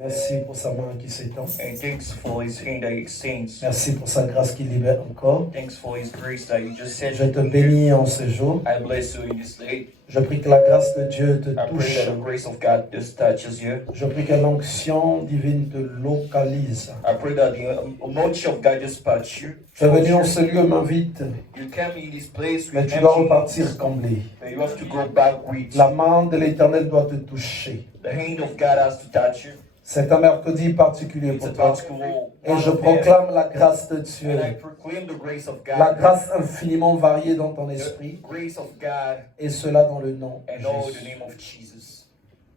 Merci pour sa main qui s'étend. And thanks for his hand that extends. Merci pour sa grâce qui libère encore. Thanks for his grace that you just sent. Je te bénis en ce jour. I bless you in this day. Je prie que la grâce de Dieu te I pray touche. that the grace of God just touches you. Je prie que l'onction divine te localise. I pray that the anointing of God just touch you. Tu es venu en ce lieu, main vide, You came in this place mais with tu dois empty, repartir comblé. but you have to go back with. La main de l'Éternel doit te toucher. The hand of God has to touch you. C'est un mercredi particulier It's a pour toi. particular Et je one of proclame la grâce de them. Dieu. And I proclaim the grace of God. La grâce infiniment variée dans ton The esprit. grace of God Et cela dans le nom de and all in the Jésus. name of Jesus.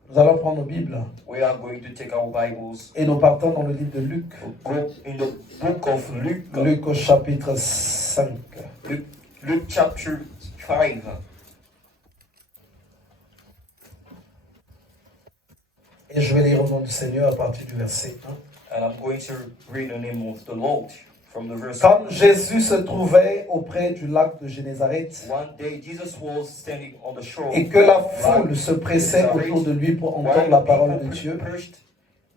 Nous allons prendre nos Bibles. We are going to take our Bibles. Et nous partons dans le livre de Luc. Go in the book of Luke. Luc au chapitre 5. Luke chapter 5. Et je vais lire au nom du Seigneur à partir du verset 1. And I'm going to read the name of the Lord from the verse. Comme Jésus se trouvait auprès du lac de Génézareth One day Jesus was standing on the shore. et que la foule se pressait autour de lui pour entendre la parole de Dieu, pushed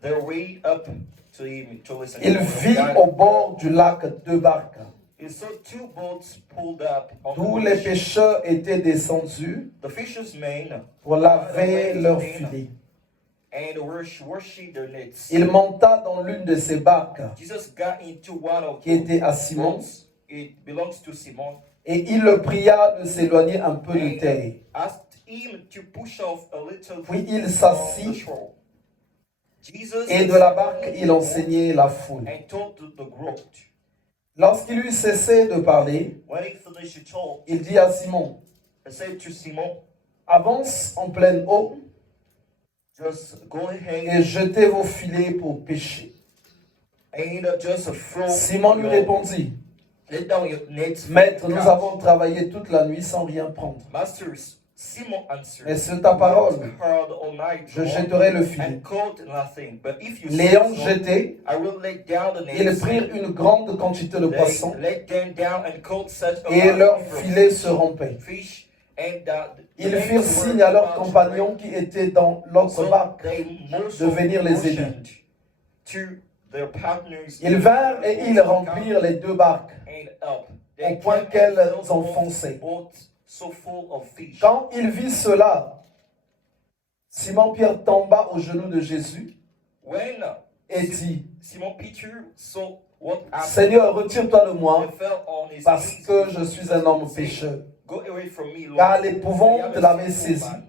their way up to him to listen il to the word of vit God. au bord du lac deux barques, He saw two boats pulled up on d'où the les beach. pêcheurs étaient descendus The fishermen pour laver leurs filets. and were washing their nets. Il monta dans l'une de ces barques Jesus got into one of qui était à Simon boats. It belongs to Simon. et il le pria de s'éloigner un peu de terre. Asked him to push off a little Puis il from the s'assit shore. Jesus et de la barque il enseignait la foule. and told the group. Lorsqu'il eut cessé de parler, When he finished the talk, il dit à Simon, he said to Simon, avance en pleine eau just go et ahead jetez vos filets pour pêcher. and just throw. Simon lui répondit, Let down your nets. Maître, nous avons travaillé toute la nuit sans rien prendre. Masters, Simon answered. Mais sur ta parole, Hard all night je long jetterai le filet. and caught nothing. But if you L'ayant say so, jeté, I will let down the nets. ils prirent une grande quantité de They poissons let them down and caught such a et large leur number of filet se rompait. fish, and the Ils nets firent were signe à leurs about to compagnons break. qui étaient dans l'autre So barque they de venir les aider. motioned to their partners Ils vinrent et ils remplirent les deux barques and up. au They point came qu'elles and filled enfonçaient. both so full of fish. Quand il vit cela, Simon-Pierre tomba aux genoux de Jésus When et dit, Simon Peter saw what happened, Seigneur, retire-toi de moi, he fell on his parce knees que before je suis Jesus, un homme saying, pécheur. Go away from me, Lord. Car I am l'épouvante a l'avait sinful saisi, man.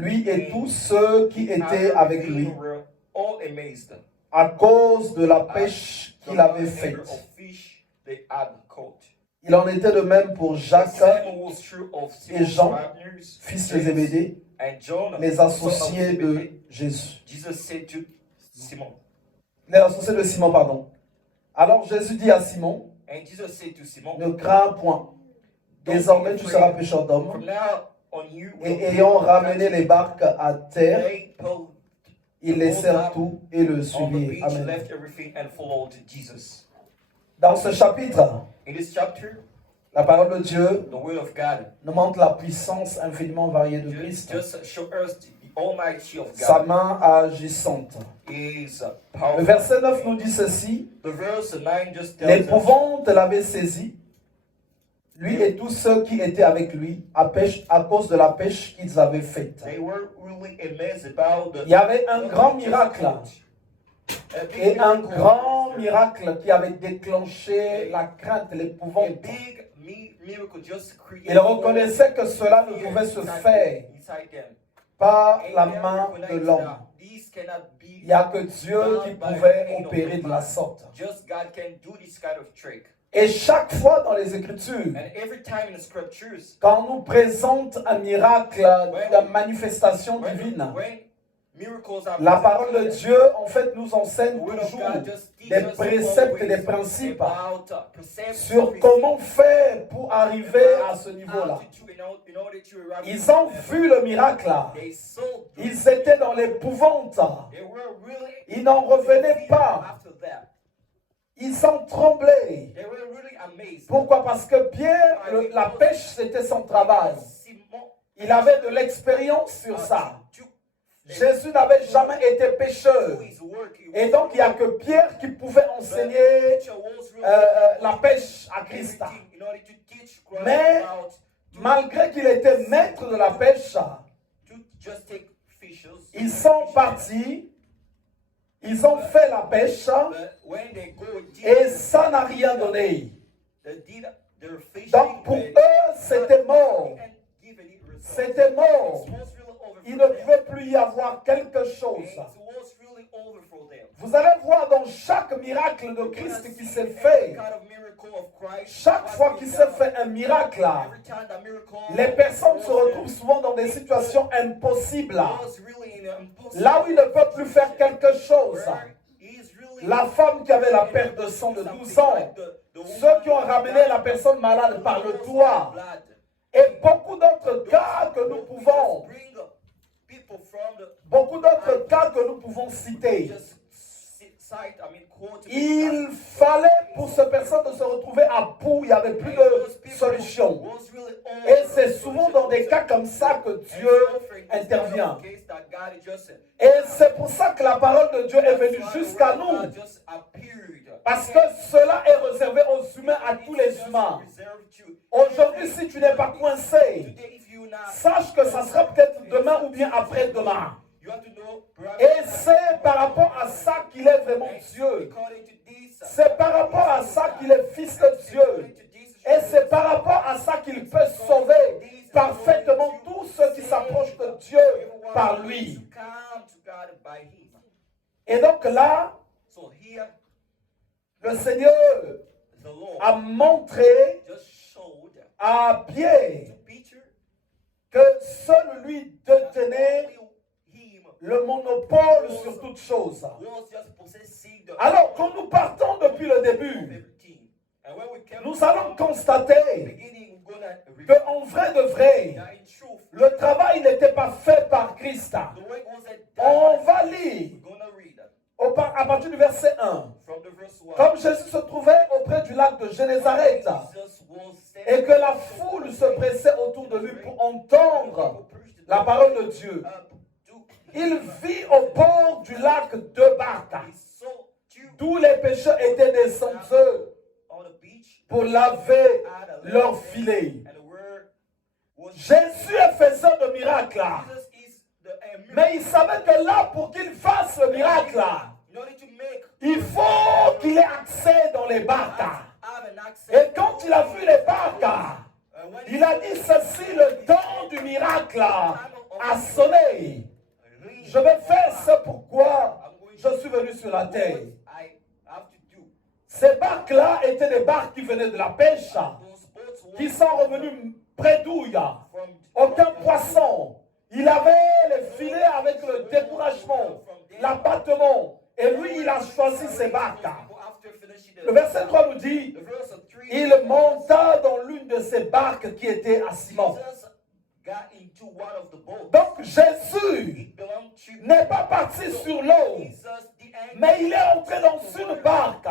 lui et tous ceux qui étaient avec lui, were all amazed. à cause de la pêche The qu'il avait number faite. of fish they had caught. Il en était de même pour The Jacques, same was true of et Simon's Jean, partners, fils de James Zébédée, and John, les son of associés de Zebedee. Jésus. Jesus said to Simon, Les associés de Simon, pardon. Alors Jésus dit à Simon, and Jesus said to Simon, ne crains point. Désormais tu seras pêcheur from d'hommes. now on you will Et be ayant catching ramené les barques à terre, They pulled ils laissèrent tout et le on the suivirent. beach, Amen. left everything and followed Jesus. Dans ce chapitre, In this chapter, la parole de Dieu the word of God nous montre la puissance infiniment variée de Christ, just show us the Almighty of sa God main agissante. is Le powerful. verset 9 nous dit ceci, The verse 9 just tells us l'épouvante l'avait saisi, lui et tous ceux qui étaient avec lui, à cause de la pêche qu'ils avaient faite. they were really amazed about the Il y avait un grand miracle, A big et un miracle. grand miracle qui avait déclenché la crainte, A l'épouvante. big miracle just created. Ils reconnaissaient que cela ne pouvait se faire inside them. par And la they main de recognized l'homme. that this cannot be Il n'y a que Dieu qui pouvait opérer de la sorte. Just God can do this kind of trick. Et chaque fois dans les Écritures, And every time in the scriptures, quand on nous présente un miracle de manifestation divine, when miracles are la parole de Dieu, en fait, nous enseigne the word of toujours God just teaches des us préceptes et always des principes about precepts, sur comment faire pour arriver à ce niveau-là. in order to arrive Ils ont vu le miracle. They saw the- Ils étaient dans l'épouvante. They were really Ils n'en revenaient pas. after that. Ils ont tremblé. They were really amazed. Pourquoi? Parce que Pierre, la pêche, c'était son travail. Simon Il avait de l'expérience sur ça. took Jésus n'avait jamais été pécheur. do his work. He Et was donc, il n'y a que Pierre qui pouvait enseigner Peter was really la pêche à Christ. everything in order to teach Christ Mais about malgré qu'il était maître de la pêche, to just take fishes. ils sont partis, ils ont fait la pêche But when they go et ça n'a rien donné. they did their fishing. Donc pour eux, c'était mort. C'était mort. Il ne pouvait plus y avoir quelque chose. Vous allez voir dans chaque miracle de Christ qui s'est fait, chaque fois qu'il s'est fait un miracle, les personnes se retrouvent souvent dans des situations impossibles, là où ils ne peuvent plus faire quelque chose. La femme qui avait la perte de sang de 12 ans, ceux qui ont ramené la personne malade par le toit, et beaucoup d'autres cas que nous pouvons, citer. Il fallait pour ces personnes de se retrouver à bout, il n'y avait plus de solution. Et c'est souvent dans des cas comme ça que Dieu intervient. Et c'est pour ça que la parole de Dieu est venue jusqu'à nous. Parce que cela est réservé aux humains, à tous les humains. Aujourd'hui, si tu n'es pas coincé, sache que ça sera peut-être demain ou bien après-demain. Et c'est par rapport à ça qu'il est vraiment Dieu. C'est par rapport à ça qu'il est fils de Dieu. Et c'est par rapport à ça qu'il peut sauver parfaitement tous ceux qui s'approchent de Dieu par lui. Et donc là, le Seigneur a montré à Pierre que seul lui détenait le monopole sur toute chose. Alors, quand nous partons depuis le début, nous allons constater qu'en vrai de vrai, le travail n'était pas fait par Christ. On va lire à partir du verset 1. Comme Jésus se trouvait auprès du lac de Génézareth et que la foule se pressait autour de lui pour entendre la parole de Dieu, il vit au bord du lac deux barques, d'où les pêcheurs étaient descendus pour laver leurs filets. Jésus est faiseur de miracles, mais il savait que là, pour qu'il fasse le miracle, il faut qu'il ait accès dans les barques. Et quand il a vu les barques, il a dit ceci, le temps du miracle a sonné. Je vais faire ce pourquoi je suis venu sur la terre. Ces barques-là étaient des barques qui venaient de la pêche, qui sont revenues près d'Ouille. Aucun poisson. Il avait les filets avec le découragement, l'abattement. Et lui, il a choisi ces barques. Le verset 3 nous dit, il monta dans l'une de ces barques qui était à Simon. Donc Jésus n'est pas parti sur l'eau, mais il est entré dans une barque.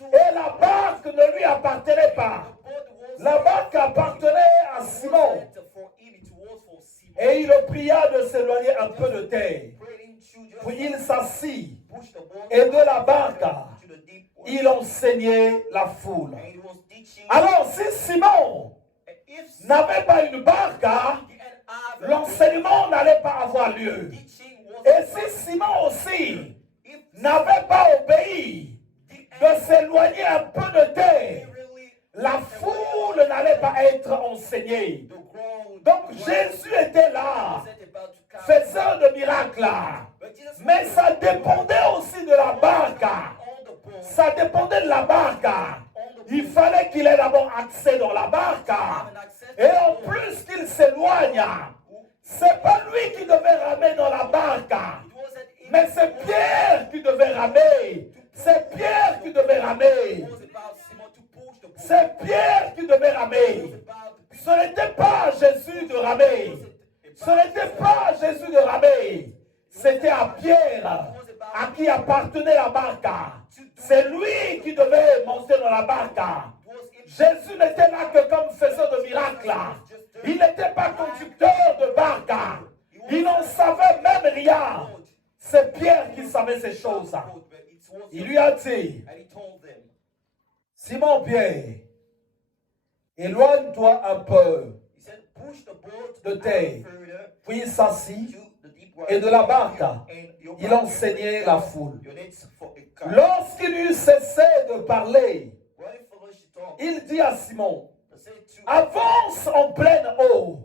Et la barque ne lui appartenait pas. La barque appartenait à Simon. Et il le pria de s'éloigner un peu de terre. Puis il s'assit. Et de la barque, il enseignait la foule. Alors si Simon n'avait pas une barque, l'enseignement n'allait pas avoir lieu. Et si Simon aussi n'avait pas obéi de s'éloigner un peu de terre, la foule n'allait pas être enseignée. Donc Jésus était là, faisant de miracles. Mais ça dépendait aussi de la barque. Ça dépendait de la barque. Il fallait qu'il ait d'abord accès dans la barque. Et en plus qu'il s'éloigne, c'est pas lui qui devait ramer dans la barque, mais c'est Pierre qui devait ramer. C'est Pierre qui devait ramer. C'est Pierre qui devait ramer. Ce n'était pas Jésus de ramer. Ce n'était pas Jésus de ramer. C'était à Pierre à qui appartenait la barque. C'est lui qui devait monter dans la barque. Jésus n'était là que comme faiseur de miracles. Il n'était pas conducteur de barque. Il n'en savait même rien. C'est Pierre qui savait ces choses. Il lui a dit, Simon Pierre, éloigne-toi un peu de terre. Puis il s'assit et de la barque, il enseignait la foule. Lorsqu'il eut cessé de parler, il dit à Simon, avance en pleine eau.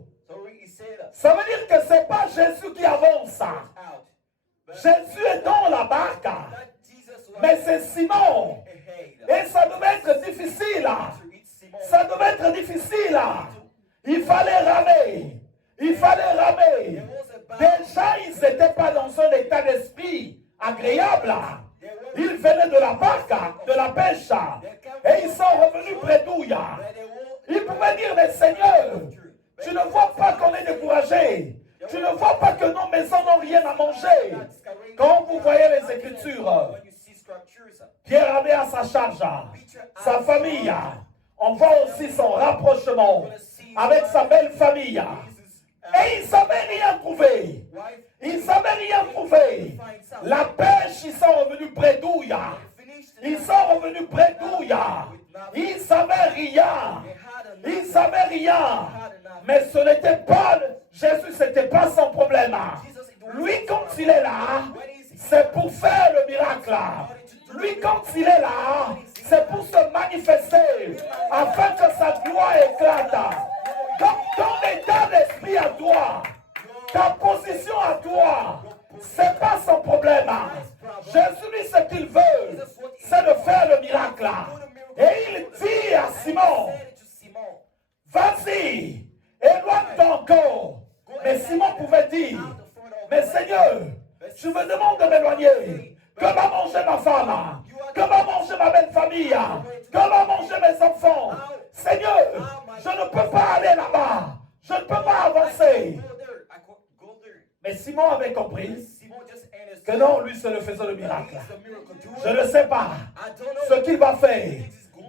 Ça veut dire que ce n'est pas Jésus qui avance. Jésus est dans la barque, mais c'est Simon. Et ça devait être difficile. Ça devait être difficile. Il fallait ramer. Il fallait ramer. Déjà, ils n'étaient pas dans un état d'esprit agréable. Ils venaient de la barque, de la pêche. Et ils sont revenus près d'Ouya. Ils pouvaient dire, mais Seigneur, tu ne vois pas qu'on est découragé. Tu ne vois pas que nos maisons n'ont rien à manger. Quand vous voyez les Écritures, Pierre avait à sa charge sa famille. On voit aussi son rapprochement avec sa belle famille. Et ils ne savaient rien trouver. Ils ne savaient rien trouver. La pêche, ils sont revenus près d'Ouya. Ils sont revenus près d'Ouya. Ils ne savaient rien. Ils ne savaient rien. Mais ce n'était pas, Jésus, ce n'était pas son problème. Lui, quand il est là, c'est pour faire le miracle. Lui, quand il est là, c'est pour se manifester, afin que sa gloire éclate. Donc, ton état d'esprit à toi, ta position à toi, c'est pas son problème. Jésus, lui, ce qu'il veut, c'est de faire le miracle. Et il dit à Simon, vas-y, éloigne-toi encore. Mais Simon pouvait dire, mais Seigneur, tu me demandes de m'éloigner. Que va manger ma femme? Que va manger ma belle famille? Que va manger mes enfants? Seigneur, je ne peux pas aller là-bas. Je ne peux pas avancer. Mais Simon avait compris que non, lui, c'est le faiseur de miracle. Je ne sais pas ce qu'il va faire.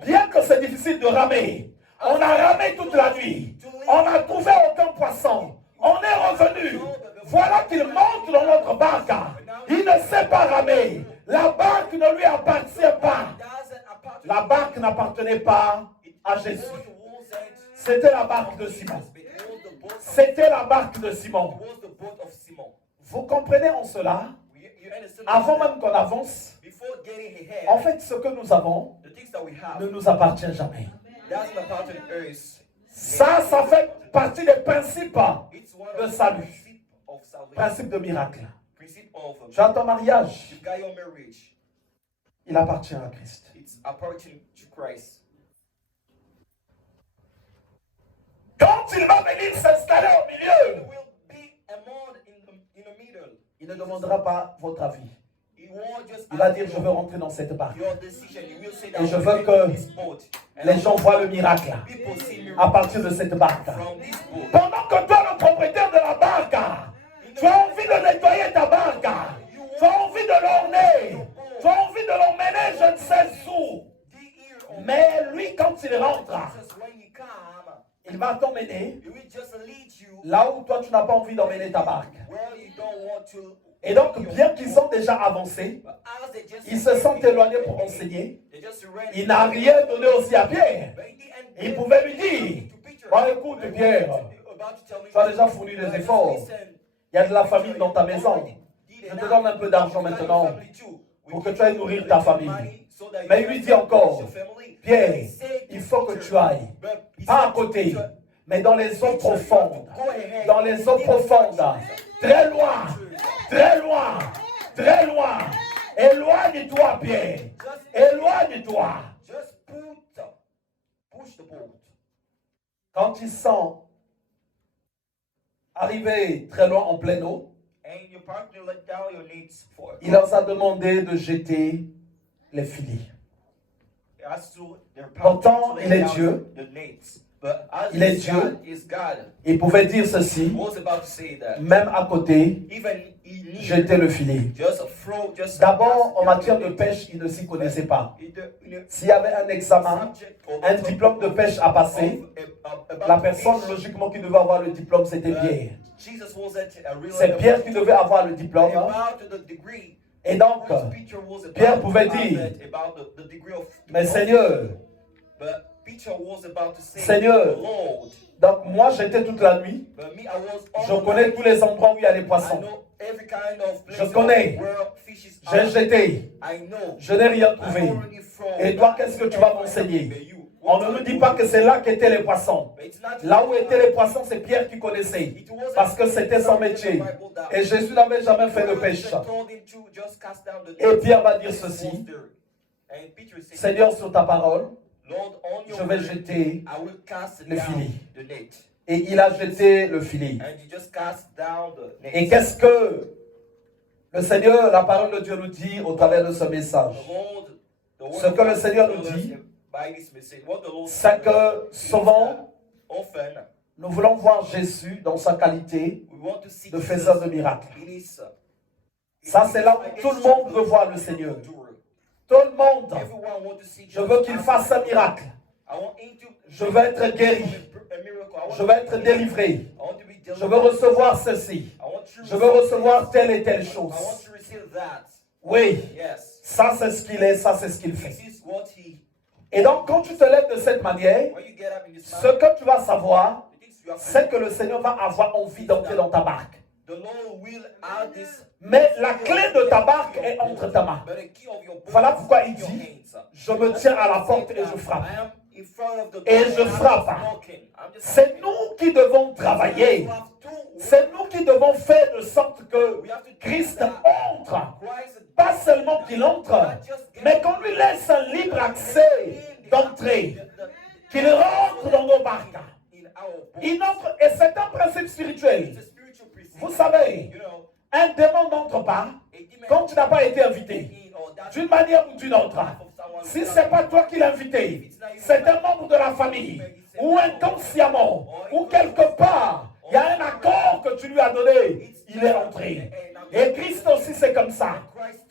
Bien que c'est difficile de ramer. On a ramé toute la nuit. On n'a trouvé aucun poisson. On est revenu. Voilà qu'il monte dans notre barque. Il ne sait pas ramer. La barque ne lui appartient pas. La barque n'appartenait pas à Jésus. C'était la barque de Simon. C'était la barque de Simon. Vous comprenez en cela? Avant même qu'on avance, en fait, ce que nous avons ne nous appartient jamais. Ça fait partie des principes de salut. Principe de miracle. Tu as ton mariage. Il appartient à Christ. Quand il va venir s'installer au milieu, il ne demandera pas votre avis. Il va dire, je veux rentrer dans cette barque. Et je veux que les gens voient le miracle à partir de cette barque. Pendant que toi, le propriétaire de la barque, tu as envie de nettoyer ta barque. Tu as envie de l'orner. Tu as envie de l'emmener je ne sais où. Mais lui, quand il rentre, il va t'emmener là où toi, tu n'as pas envie d'emmener ta barque. Et donc, bien qu'ils ont déjà avancé, ils se sont éloignés pour enseigner. Il n'a rien donné aussi à Pierre. Il pouvait lui dire, bon, écoute Pierre, tu as déjà fourni des efforts. Il y a de la famine dans ta maison. Je te donne un peu d'argent maintenant pour que tu ailles nourrir ta famille. Mais il lui dit encore, Pierre, il faut que tu ailles, pas à côté, mais dans les eaux profondes. Dans les eaux profondes. Très loin, très loin, très loin. Éloigne-toi, Pierre. Éloigne-toi. Quand ils sont arrivés très loin en pleine eau, il leur a demandé de jeter les filets. Pourtant, il est Dieu. Il est Dieu. Il pouvait dire ceci, même à côté, jeter le filet. D'abord, en matière de pêche, il ne s'y connaissait pas. S'il y avait un examen, un diplôme de pêche à passer, la personne logiquement qui devait avoir le diplôme, c'était Pierre. C'est Pierre qui devait avoir le diplôme. Et donc, Pierre pouvait dire, mais Seigneur, donc moi j'étais toute la nuit, je connais tous les endroits où il y a les poissons, je connais, j'ai jeté, je n'ai rien trouvé. Et toi, qu'est-ce que tu vas m'enseigner? On ne nous dit pas que c'est là qu'étaient les poissons. Là où étaient les poissons, c'est Pierre qui connaissait, parce que c'était son métier. Et Jésus n'avait jamais fait de pêche. Et Pierre va dire ceci, Seigneur, sur ta parole, je vais jeter le filet. Et il a jeté le filet. Et qu'est-ce que le Seigneur, la parole de Dieu nous dit au travers de ce message? Ce que le Seigneur nous dit, c'est que souvent, nous voulons voir Jésus dans sa qualité de faiseur de miracles. Ça, c'est là où tout le monde veut voir le Seigneur. Tout le monde. Je veux qu'il fasse un miracle. Je veux être guéri. Je veux être délivré. Je veux recevoir ceci. Je veux recevoir telle et telle chose. Oui, ça c'est ce qu'il est, ça c'est ce qu'il fait. Et donc quand tu te lèves de cette manière, ce que tu vas savoir, c'est que le Seigneur va avoir envie d'entrer dans ta barque. Mais la clé de ta barque est entre ta main. Voilà pourquoi il dit, je me tiens à la porte et je frappe. Et je frappe. C'est nous qui devons travailler. C'est nous qui devons faire de sorte que Christ entre. Pas seulement qu'il entre, mais qu'on lui laisse un libre accès d'entrée. Qu'il rentre dans nos barques. Il entre, et c'est un principe spirituel. Vous savez, un démon n'entre pas quand tu n'as pas été invité, d'une manière ou d'une autre. Si ce n'est pas toi qui l'as invité, c'est un membre de la famille, ou inconsciemment, ou quelque part, il y a un accord que tu lui as donné, il est entré. Et Christ aussi c'est comme ça.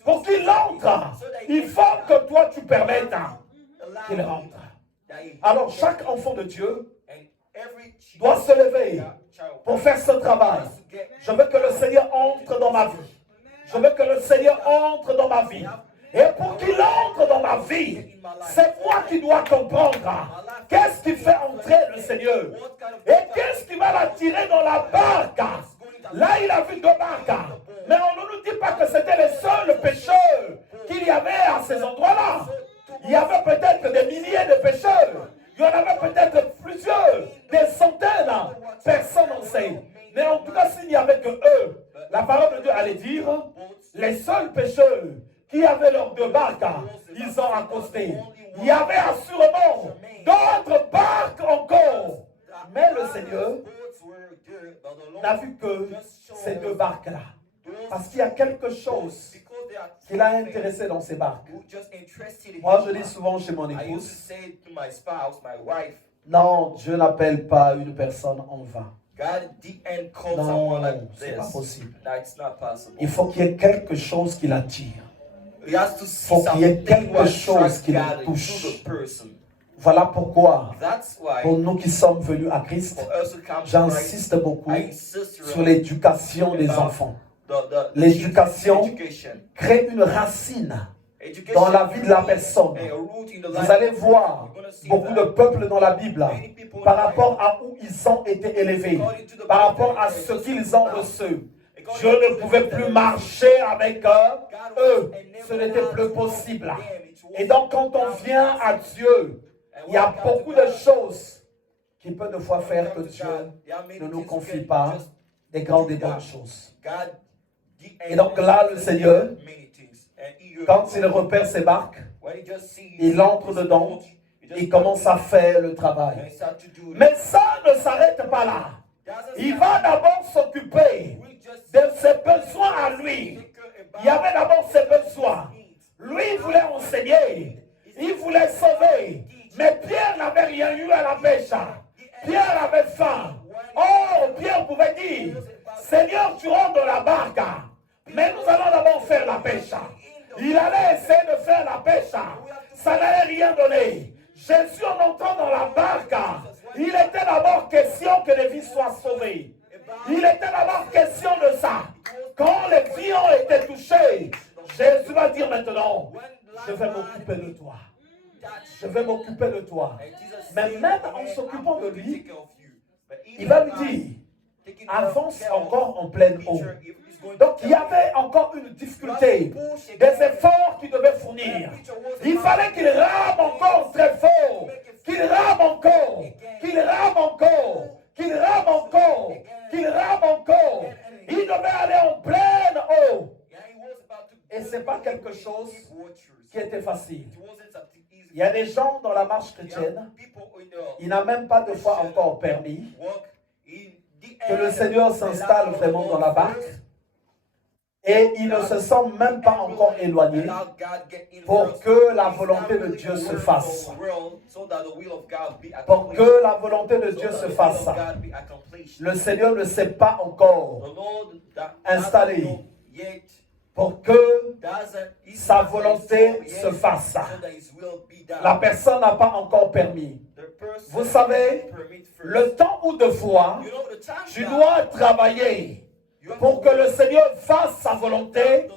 Pour qu'il entre, il faut que toi tu permettes qu'il rentre. Alors chaque enfant de Dieu doit se lever pour faire ce travail. Je veux que le Seigneur entre dans ma vie. Je veux que le Seigneur entre dans ma vie. Et pour qu'il entre dans ma vie, c'est moi qui dois comprendre qu'est-ce qui fait entrer le Seigneur. Et qu'est-ce qui va l'attirer dans la barque. Là, il a vu deux barques. Mais on ne nous dit pas que c'était les seuls pêcheurs qu'il y avait à ces endroits-là. Il y avait peut-être des milliers de pêcheurs. Il y en avait peut-être plusieurs, des centaines. Personne n'en sait. Mais en tout cas, s'il n'y avait que eux, la parole de Dieu allait dire, les seuls pêcheurs qui avaient leurs deux barques, ils ont accosté. Il y avait assurément d'autres barques encore. Mais le Seigneur n'a vu que ces deux barques-là. Parce qu'il y a quelque chose qui l'a intéressé dans ces barques. Moi, je dis souvent chez mon épouse, non, Dieu n'appelle pas une personne en vain. Non, c'est pas possible. Il faut qu'il y ait quelque chose qui l'attire. Il faut qu'il y ait quelque chose qui le touche. Voilà pourquoi, pour nous qui sommes venus à Christ, j'insiste beaucoup sur l'éducation des enfants. L'éducation crée une racine dans la vie de la personne. Vous allez voir beaucoup de peuples dans la Bible par rapport à où ils ont été élevés, par rapport à ce qu'ils ont reçu. Je ne pouvais plus marcher avec eux. Ce n'était plus possible. Et donc quand on vient à Dieu, il y a beaucoup de choses qui peuvent de fois faire que Dieu ne nous confie pas des grandes et bonnes choses. Et donc là, le Seigneur, quand il repère ses barques, il entre dedans, il commence à faire le travail. Mais ça ne s'arrête pas là. Il va d'abord s'occuper de ses besoins à lui. Il y avait d'abord ses besoins. Lui, il voulait enseigner. Il voulait sauver. Mais Pierre n'avait rien eu à la pêche. Pierre avait faim. Or, Pierre pouvait dire, Seigneur, tu rentres dans la barque, mais nous allons d'abord faire la pêche. Il allait essayer de faire la pêche. Ça n'allait rien donner. Jésus, en entrant dans la barque, il était d'abord question que les vies soient sauvées. Il était d'abord question de ça. Quand les vies ont été touchées, Jésus va dire maintenant, je vais m'occuper de toi. Je vais m'occuper de toi. Mais même en s'occupant de lui, il va lui dire, avance encore en pleine eau. Donc il y avait encore une difficulté, des efforts qu'il devait fournir. Il fallait qu'il rame encore très fort, qu'il rame encore, qu'il rame encore, qu'il rame encore, qu'il rame encore. Il devait aller en pleine eau. Et ce n'est pas quelque chose qui était facile. Il y a des gens dans la marche chrétienne, ils n'ont même pas de foi encore permis que le Seigneur s'installe vraiment dans la barque. Et ils ne se sentent même pas encore éloignés pour que la volonté de Dieu se fasse. Pour que la volonté de Dieu se fasse. Le Seigneur ne s'est pas encore installé pour que sa volonté se fasse. La personne n'a pas encore permis. Vous savez, le temps où de fois, tu dois travailler pour que le Seigneur fasse sa volonté,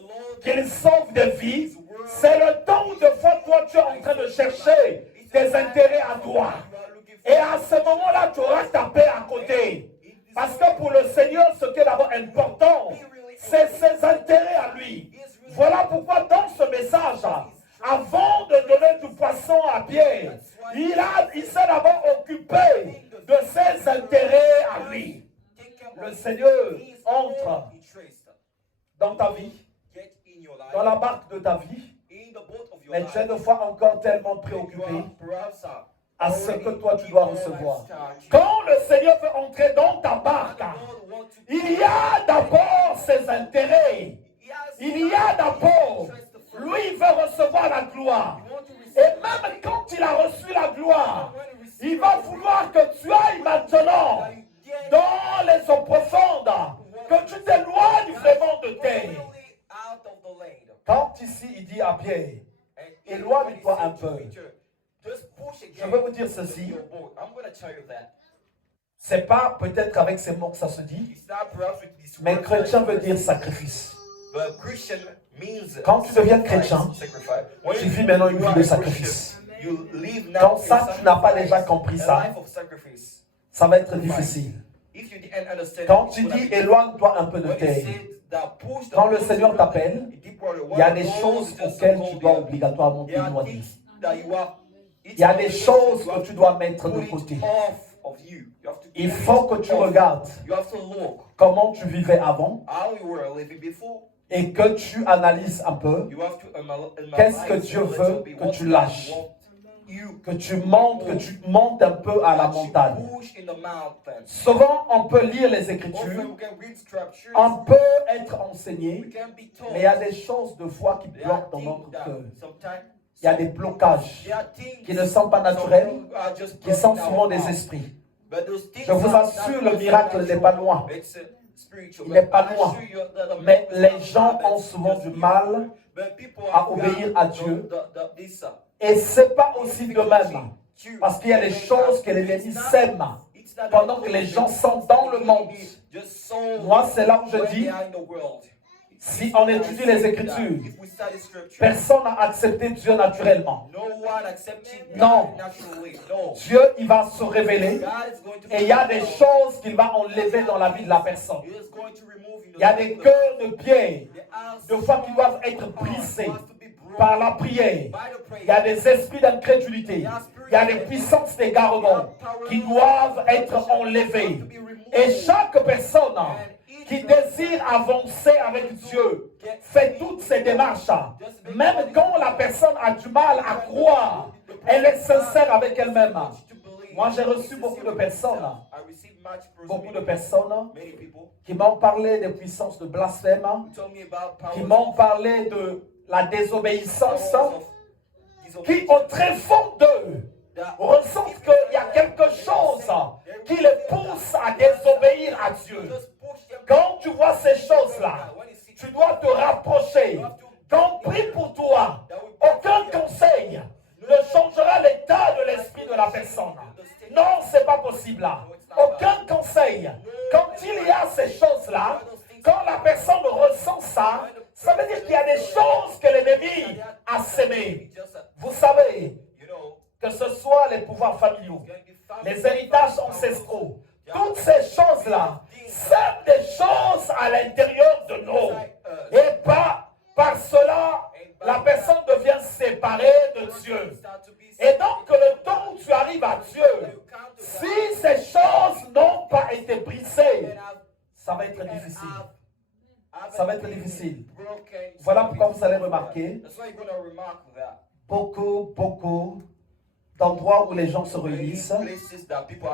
qu'il sauve des vies, c'est le temps où de fois toi tu es en train de chercher tes intérêts à toi. Et à ce moment-là, tu auras ta paix à côté. Parce que pour le Seigneur, ce qui est d'abord important, c'est ses intérêts à lui. Voilà pourquoi dans ce message, avant de donner du poisson à Pierre, il s'est d'abord occupé de ses intérêts à lui. Le Seigneur entre dans ta vie, dans la barque de ta vie, mais tu es de fois encore tellement préoccupé à ce que toi tu dois recevoir. Quand le Seigneur veut entrer dans ta barque, il y a d'abord ses intérêts. Il y a d'abord, lui il veut recevoir la gloire. Et même quand il a reçu la gloire, il va vouloir que tu ailles maintenant dans les eaux profondes, que tu t'éloignes vraiment de terre. Quand ici il dit à Pierre, éloigne-toi un peu. Je veux vous dire ceci. C'est pas peut-être avec ces mots que ça se dit, mais chrétien veut dire sacrifice. Quand tu deviens chrétien, tu vis maintenant une vie de sacrifice. Quand ça, tu n'as pas déjà compris ça, ça va être difficile. Quand tu dis éloigne-toi un peu de terre, quand le Seigneur t'appelle, il y a des choses auxquelles tu dois obligatoirement t'éloigner. Il y a des choses que tu dois mettre de côté. Il faut que tu regardes comment tu vivais avant et que tu analyses un peu qu'est-ce que Dieu veut que tu lâches. Que tu montes un peu à la montagne. Souvent, on peut lire les Écritures, on peut être enseigné, mais il y a des choses de foi qui bloquent dans notre cœur. Il y a des blocages qui ne sont pas naturels, qui sont souvent des esprits. Je vous assure, le miracle n'est pas loin. Il n'est pas loin. Mais les gens ont souvent du mal à obéir à Dieu. Et ce n'est pas aussi de même. Parce qu'il y a des choses que l'ennemi sème pendant que les gens sont dans le monde. Moi, c'est là où je dis, si on étudie les Écritures, personne n'a accepté Dieu naturellement. Non. Dieu, il va se révéler et il y a des choses qu'il va enlever dans la vie de la personne. Il y a des cœurs de pierre, de fois qui doivent être brisés par la prière. Il y a des esprits d'incrédulité. Il y a des puissances d'égarement qui doivent être enlevées. Et chaque personne qui désire avancer avec Dieu fait toutes ces démarches. Même quand la personne a du mal à croire, elle est sincère avec elle-même. Moi, j'ai reçu beaucoup de personnes qui m'ont parlé des puissances de blasphème, qui m'ont parlé de la désobéissance, qui au très fond d'eux ressentent qu'il y a quelque chose qui les pousse à désobéir à Dieu. Quand tu vois ces choses-là, tu dois te rapprocher. Quand on prie pour toi, aucun conseil ne changera l'état de l'esprit de la personne. Non, ce n'est pas possible là. Aucun conseil. Quand il y a ces choses-là, quand la personne ressent ça, ça veut dire qu'il y a des choses que l'ennemi a sémées. Vous savez, que ce soit les pouvoirs familiaux, les héritages ancestraux, toutes ces choses-là, sèment des choses à l'intérieur de nous. Et pas par cela, la personne devient séparée de Dieu. Et donc, le temps où tu arrives à Dieu, si ces choses n'ont pas été brisées, ça va être difficile. Ça va être difficile. Voilà pourquoi vous allez remarquer beaucoup d'endroits où les gens se réunissent.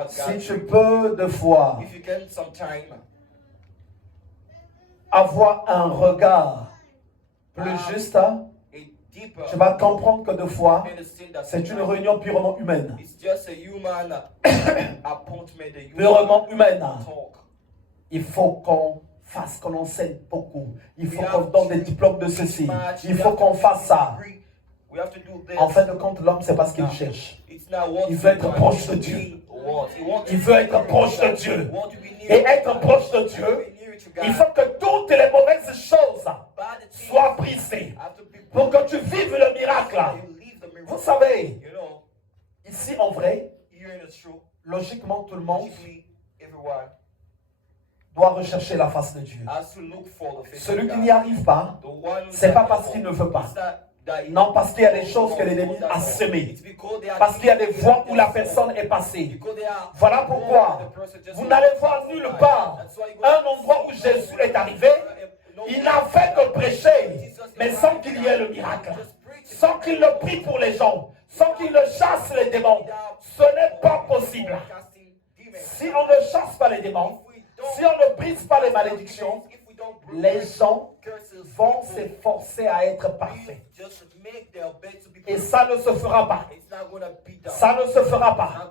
Si tu peux, de fois, avoir un regard plus juste, tu vas comprendre que de fois, c'est une réunion purement humaine. Purement humaine. Il faut qu'on fasse, qu'on enseigne beaucoup. Il faut qu'on donne des diplômes de ceci. Il faut qu'on fasse ça. En fin de compte, l'homme, c'est pas ce qu'il cherche. Il veut être proche de Dieu. Il veut être proche de Dieu. Et être proche de Dieu, il faut que toutes les mauvaises choses soient brisées pour que tu vives le miracle. Vous savez, ici en vrai, logiquement, tout le monde doit rechercher la face de Dieu. Celui qui n'y arrive pas, c'est pas parce qu'il ne veut pas. Non, parce qu'il y a des choses que l'ennemi a semées. Parce qu'il y a des voies où la personne est passée. Voilà pourquoi vous n'allez voir nulle part un endroit où Jésus est arrivé. Il n'a fait que prêcher, mais sans qu'il y ait le miracle. Sans qu'il ne prie pour les gens. Sans qu'il ne chasse les démons. Ce n'est pas possible. Si on ne chasse pas les démons, si on ne brise pas les malédictions, les gens vont s'efforcer à être parfaits. Et ça ne se fera pas. Ça ne se fera pas.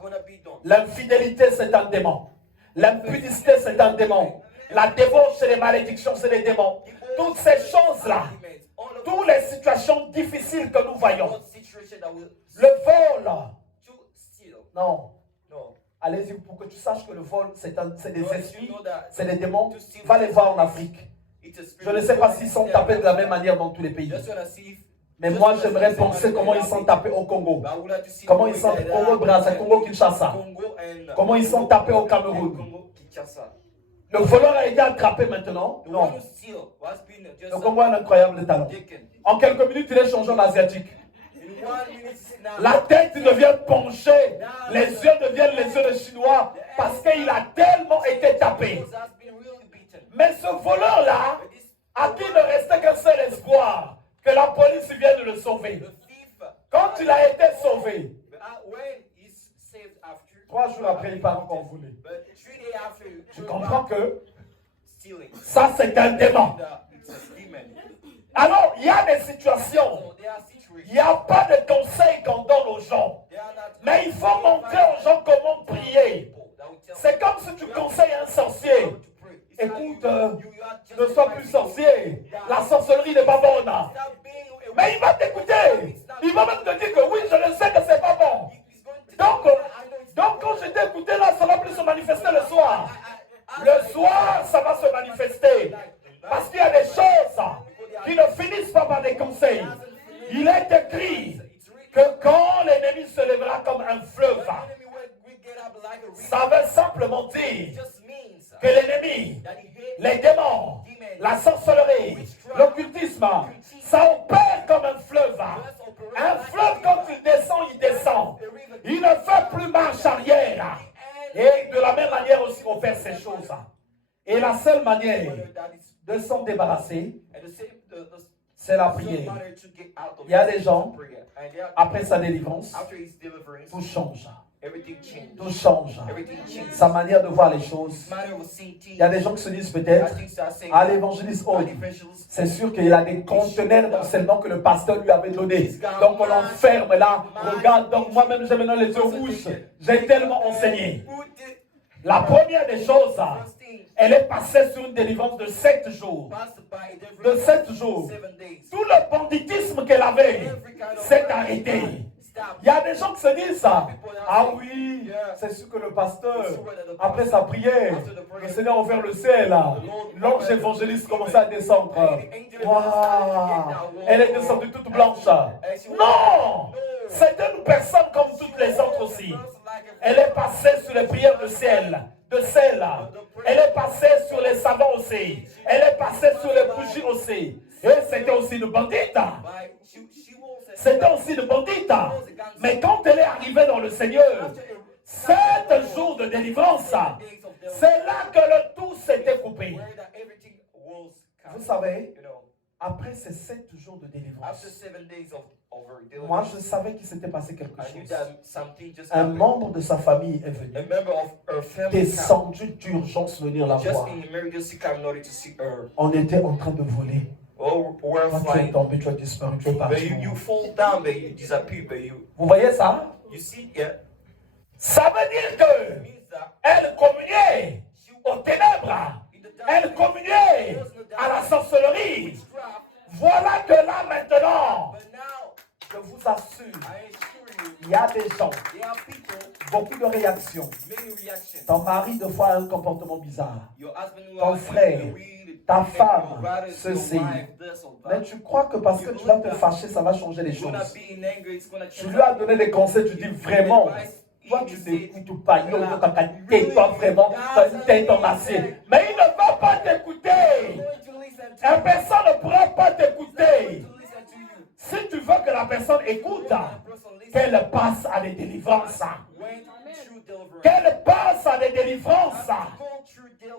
L'infidélité, c'est un démon. L'impudicité, c'est un démon. La débauche et les malédictions, c'est des démons. Toutes ces choses-là, toutes les situations difficiles que nous voyons, le vol, non. Allez-y pour que tu saches que le vol, c'est des esprits, c'est des démons. Va les voir en Afrique. Je ne sais pas s'ils sont tapés de la même manière dans tous les pays. Mais moi, j'aimerais penser comment ils sont tapés au Congo. Comment ils sont au Congo, Brazza, Congo, Kinshasa. Comment ils sont tapés au Cameroun. Le voleur a été attrapé maintenant. Non. Le Congo a un incroyable talent. En quelques minutes, il est changé en asiatique. La tête devient penchée, les yeux deviennent les yeux de Chinois parce qu'il a tellement été tapé. Mais ce voleur-là, à qui ne restait qu'un seul espoir, que la police vienne le sauver. Quand il a été sauvé, 3 jours après, il part encore voler. Tu comprends que ça, c'est un démon. Alors, il y a des situations. Il n'y a pas de conseils qu'on donne aux gens. Mais il faut montrer aux gens comment prier. C'est comme si tu conseilles un sorcier. Écoute, ne sois plus sorcier. La sorcellerie n'est pas bonne. Mais il va t'écouter. Il va même te dire que oui, je le sais que c'est pas bon. Donc quand je t'ai écouté là, ça va plus se manifester le soir. Le soir, ça va se manifester. Parce qu'il y a des choses qui ne finissent pas par des conseils. Il est écrit que quand l'ennemi se lèvera comme un fleuve, ça veut simplement dire que l'ennemi, les démons, la sorcellerie, l'occultisme, ça opère comme un fleuve. Un fleuve, quand il descend. Il ne fait plus marche arrière. Et de la même manière aussi, on fait ces choses. Et la seule manière de s'en débarrasser, c'est la prière. Il y a des gens, après sa délivrance, tout change. everything changed. Tout change. Everything changed. Sa manière de voir les choses. Matter of seeing Il y a things. des gens qui se disent peut-être, à l'évangéliste autre, c'est sûr qu'il a des conteneurs d'enseignement que le pasteur lui avait donné. Donc on l'enferme là. Regarde, donc moi-même j'ai maintenant les yeux rouges. J'ai tellement enseigné. La première des choses, elle est passée sur une délivrance de 7 jours. De 7 jours. Tout le banditisme qu'elle avait s'est arrêté. Il y a des gens qui se disent ça. Ah oui, c'est sûr que le pasteur, après sa prière, le Seigneur a ouvert le ciel. L'ange évangéliste commençait à descendre. Waouh, elle est descendue toute blanche. Non, c'est une personne comme toutes les autres aussi. Elle est passée sur les prières de ciel. De celle. Elle est passée sur les savants aussi. Elle est passée sur les bougies aussi. Et c'était aussi une bandite. C'était aussi une bandite. Mais quand elle est arrivée dans le Seigneur, 7 jours de délivrance, c'est là que le tout s'était coupé. Vous savez, après ces 7 jours de délivrance, moi je savais qu'il s'était passé quelque chose. Un membre de sa famille est venu, descendu d'urgence venir la voir. On était en train de voler. Toi, tu es tombé, tu as disparu, tu es parti. Vous voyez ça? Ça veut dire que elle communiait aux ténèbres. Elle communiait à la sorcellerie. Voilà que là maintenant, je vous assure, il y a des gens, beaucoup de réactions. Ton mari, de fois, a un comportement bizarre. Ton frère, ta femme, ceci. Mais tu crois que parce que tu vas te fâcher, ça va changer les choses. Tu lui as donné des conseils, tu dis vraiment, toi tu n'écoutes pas, toi vraiment, tu as une tête en acier. Mais il ne va pas t'écouter. La personne ne pourra pas t'écouter. Si tu veux que la personne écoute, qu'elle passe à des délivrances. Qu'elle passe à des délivrances.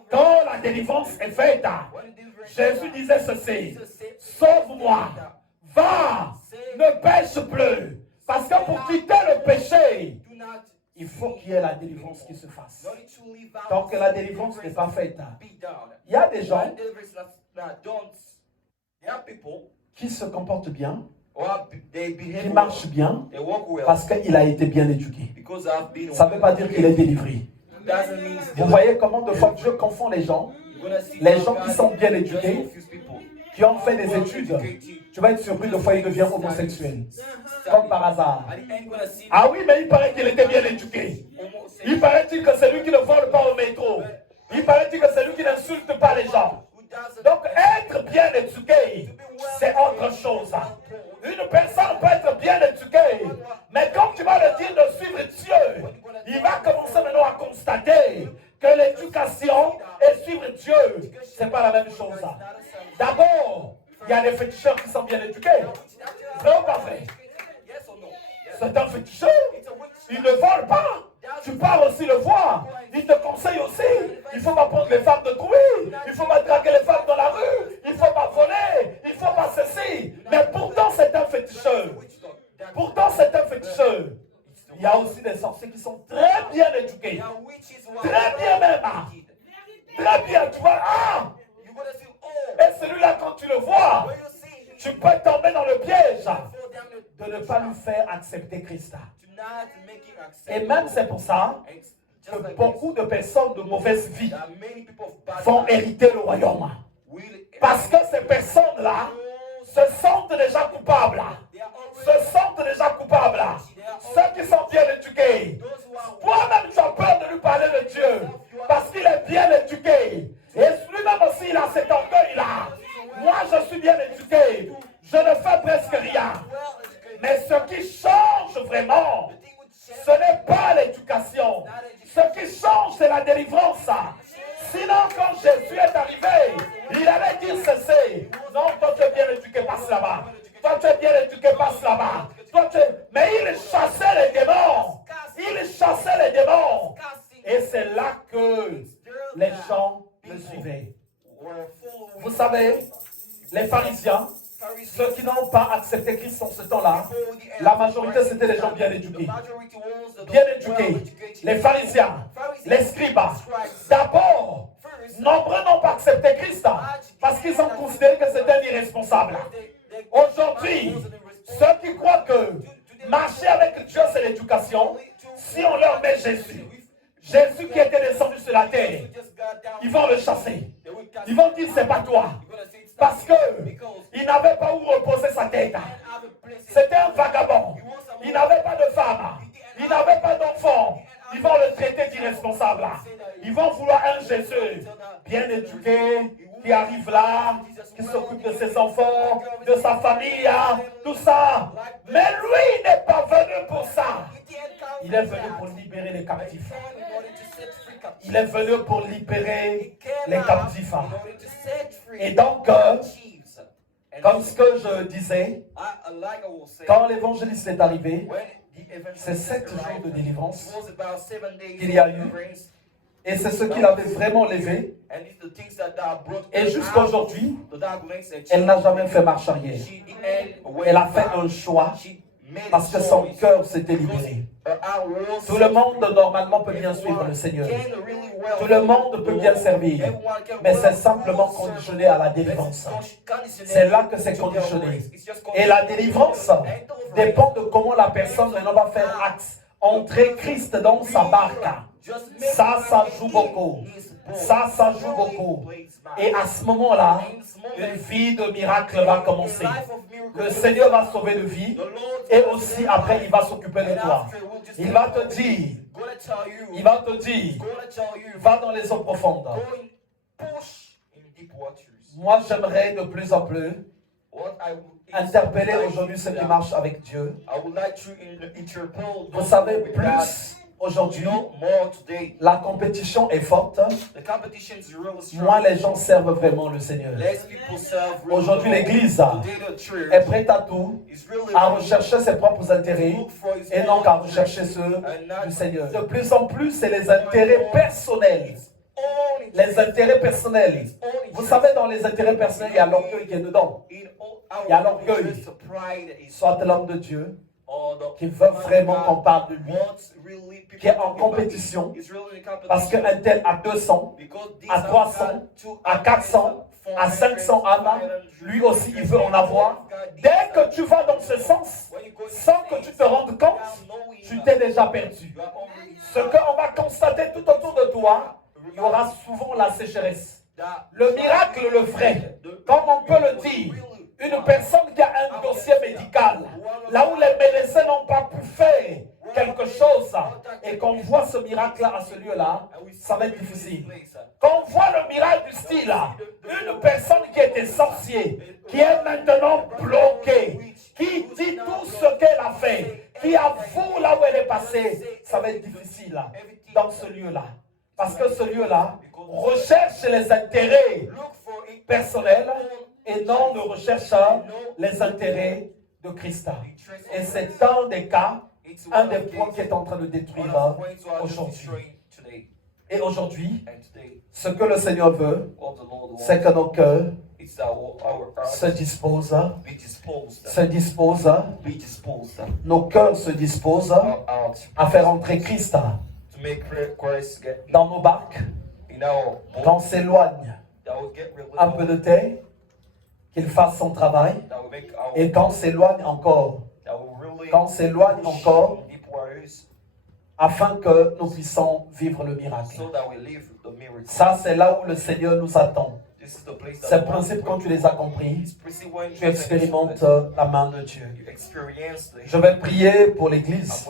Quand la délivrance est faite, Jésus disait ceci: sauve-moi, va, ne pêche plus. Parce que pour quitter le péché, il faut qu'il y ait la délivrance qui se fasse. Tant que la délivrance n'est pas faite, il y a des gens qui se comportent bien, qui marchent bien, parce qu'il a été bien éduqué. Ça ne veut pas dire qu'il est délivré. Vous voyez comment de fois Dieu confond les gens qui sont bien éduqués, qui ont fait des études. Tu vas être surpris de fois il devient homosexuel. Comme par hasard. Ah oui, mais il paraît qu'il était bien éduqué. Il paraît-il que c'est lui qui ne vole pas au métro. Il paraît-il que c'est lui qui n'insulte pas les gens. Donc être bien éduqué, c'est autre chose. Une personne peut être bien éduquée, mais quand tu vas le dire de suivre Dieu, il va commencer maintenant à constater que l'éducation et suivre Dieu, ce n'est pas la même chose. D'abord, il y a des féticheurs qui sont bien éduqués. Vrai ou pas vrai? C'est un féticheur. Il ne vole pas. Tu pars aussi le voir. Il te conseille aussi. Il ne faut pas prendre les femmes de trouille. Il ne faut pas draguer les femmes dans la rue. Il ne faut pas voler. Il ne faut pas ceci. Mais pourtant, c'est un féticheur. Pourtant, c'est un féticheur. Il y a aussi des sorciers qui sont très bien éduqués. Très bien même. Très bien. Tu vois, et celui-là, quand tu le vois, tu peux tomber dans le piège de ne pas lui faire accepter Christ. Et même c'est pour ça que beaucoup de personnes de mauvaise vie vont hériter le royaume. Parce que ces personnes-là se sentent déjà coupables. Ceux qui sont bien éduqués. Toi-même, tu as peur de lui parler de Dieu. Parce qu'il est bien éduqué. Et lui-même aussi, il a cet orgueil-là. Moi, je suis bien éduqué. Je ne fais presque rien. Mais ce qui change vraiment, ce n'est pas l'éducation. Ce qui change, c'est la délivrance. Sinon, quand Jésus est arrivé, il allait dire ceci. Non, toi tu es bien éduqué, passe là-bas. Toi tu es bien éduqué, passe là-bas. Mais il chassait les démons. Et c'est là que les gens le suivaient. Vous savez, les pharisiens, Ceux qui n'ont pas accepté Christ en ce temps-là, la majorité c'était des gens bien éduqués. Bien éduqués. Les pharisiens, les scribes. D'abord, nombreux n'ont pas accepté Christ parce qu'ils ont considéré que c'était un irresponsable. Aujourd'hui, ceux qui croient que marcher avec Dieu c'est l'éducation, si on leur met Jésus qui était descendu sur la terre, ils vont le chasser. Ils vont dire c'est pas toi. Parce qu'il n'avait pas où reposer sa tête. C'était un vagabond. Il n'avait pas de femme. Il n'avait pas d'enfant. Ils vont le traiter d'irresponsable. Ils vont vouloir un Jésus bien éduqué, qui arrive là, qui s'occupe de ses enfants, de sa famille, tout ça. Mais lui n'est pas venu pour ça. Il est venu pour libérer les captifs. Il est venu pour libérer les captifs. Et donc, comme ce que je disais, quand l'évangéliste est arrivé, c'est 7 jours de délivrance qu'il y a eu. Et c'est ce qui l'avait vraiment levé. Et jusqu'à aujourd'hui, elle n'a jamais fait marche arrière. Elle a fait un choix parce que son cœur s'était libéré. Tout le monde normalement peut bien suivre le Seigneur. Tout le monde peut bien servir. Mais c'est simplement conditionné à la délivrance. C'est là que c'est conditionné. Et la délivrance dépend de comment la personne maintenant va faire entrer Christ dans sa barque. Ça joue beaucoup. Ça joue beaucoup. Et à ce moment-là, une vie de miracle va commencer. Le Seigneur va sauver de vie et aussi après il va s'occuper de toi. Il va te dire, va dans les eaux profondes. Moi j'aimerais de plus en plus interpeller aujourd'hui ceux qui marchent avec Dieu. Vous savez, plus aujourd'hui, la compétition est forte. Moins les gens servent vraiment le Seigneur. Aujourd'hui, l'Église est prête à tout, à rechercher ses propres intérêts et non qu'à rechercher ceux du Seigneur. De plus en plus, c'est les intérêts personnels. Les intérêts personnels. Vous savez, dans les intérêts personnels, il y a l'orgueil qui est dedans. Il y a l'orgueil. Soit l'homme de Dieu qui veut vraiment qu'on parle de lui, qui est en compétition, parce qu'un tel a 200, à 300, à 400, à 500 âmes, lui aussi il veut en avoir. Dès que tu vas dans ce sens, sans que tu te rendes compte, tu t'es déjà perdu. Ce qu'on va constater tout autour de toi, il y aura souvent la sécheresse. Le miracle, le vrai, comme on peut le dire, une personne qui a un dossier médical, là où les médecins n'ont pas pu faire quelque chose, et qu'on voit ce miracle-là à ce lieu-là, ça va être difficile. Quand on voit le miracle du style, une personne qui était sorcier, qui est maintenant bloquée, qui dit tout ce qu'elle a fait, qui avoue là où elle est passée, ça va être difficile dans ce lieu-là. Parce que ce lieu-là recherche les intérêts personnels et non ne recherche les intérêts de Christ. Et c'est un des cas, un des points qui est en train de détruire aujourd'hui. Et aujourd'hui, ce que le Seigneur veut, c'est que nos cœurs se disposent, nos cœurs se disposent à faire entrer Christ dans nos barques, qu'on s'éloigne un peu de terre, qu'il fasse son travail, et qu'on s'éloigne encore, afin que nous puissions vivre le miracle. Ça, c'est là où le Seigneur nous attend. Ces principes, quand tu les as compris, tu expérimentes la main de Dieu. Je vais prier pour l'Église.